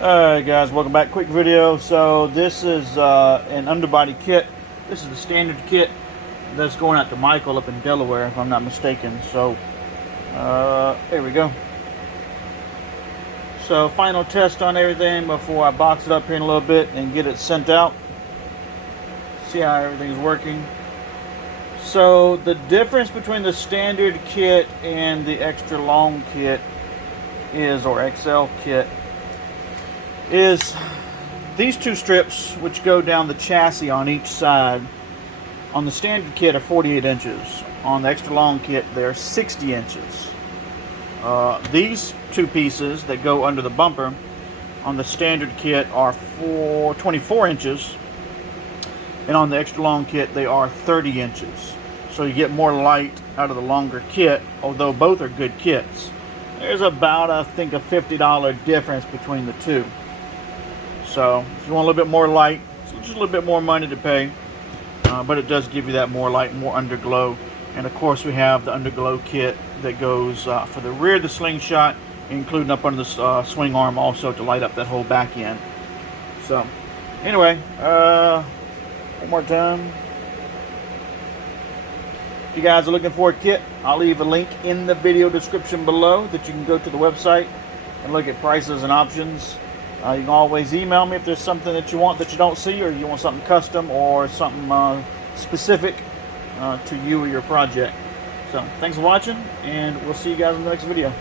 Alright guys, welcome back. Quick video. So this is an underbody kit. This is the standard kit that's going out to Michael up in Delaware, if I'm not mistaken. So there we go. So final test on everything before I box it up here in a little bit and get it sent out. See how everything's working. So the difference between the standard kit and the extra long kit is, or XL kit, is these two strips which go down the chassis on each side. On the standard kit are 48 inches. On the extra long kit they're 60 inches. These two pieces that go under the bumper on the standard kit are 24 inches, and on the extra long kit they are 30 inches. So you get more light out of the longer kit, although both are good kits. There's about, I think, a $50 difference between the two. So if you want a little bit more light, it's just a little bit more money to pay, but it does give you that more light, more underglow. And of course we have the underglow kit that goes for the rear of the Slingshot, including up under the swing arm also to light up that whole back end. So anyway, one more time. If you guys are looking for a kit, I'll leave a link in the video description below that you can go to the website and look at prices and options. You can always email me if there's something that you want that you don't see, or you want something custom or something specific to you or your project. So thanks for watching, and we'll see you guys in the next video.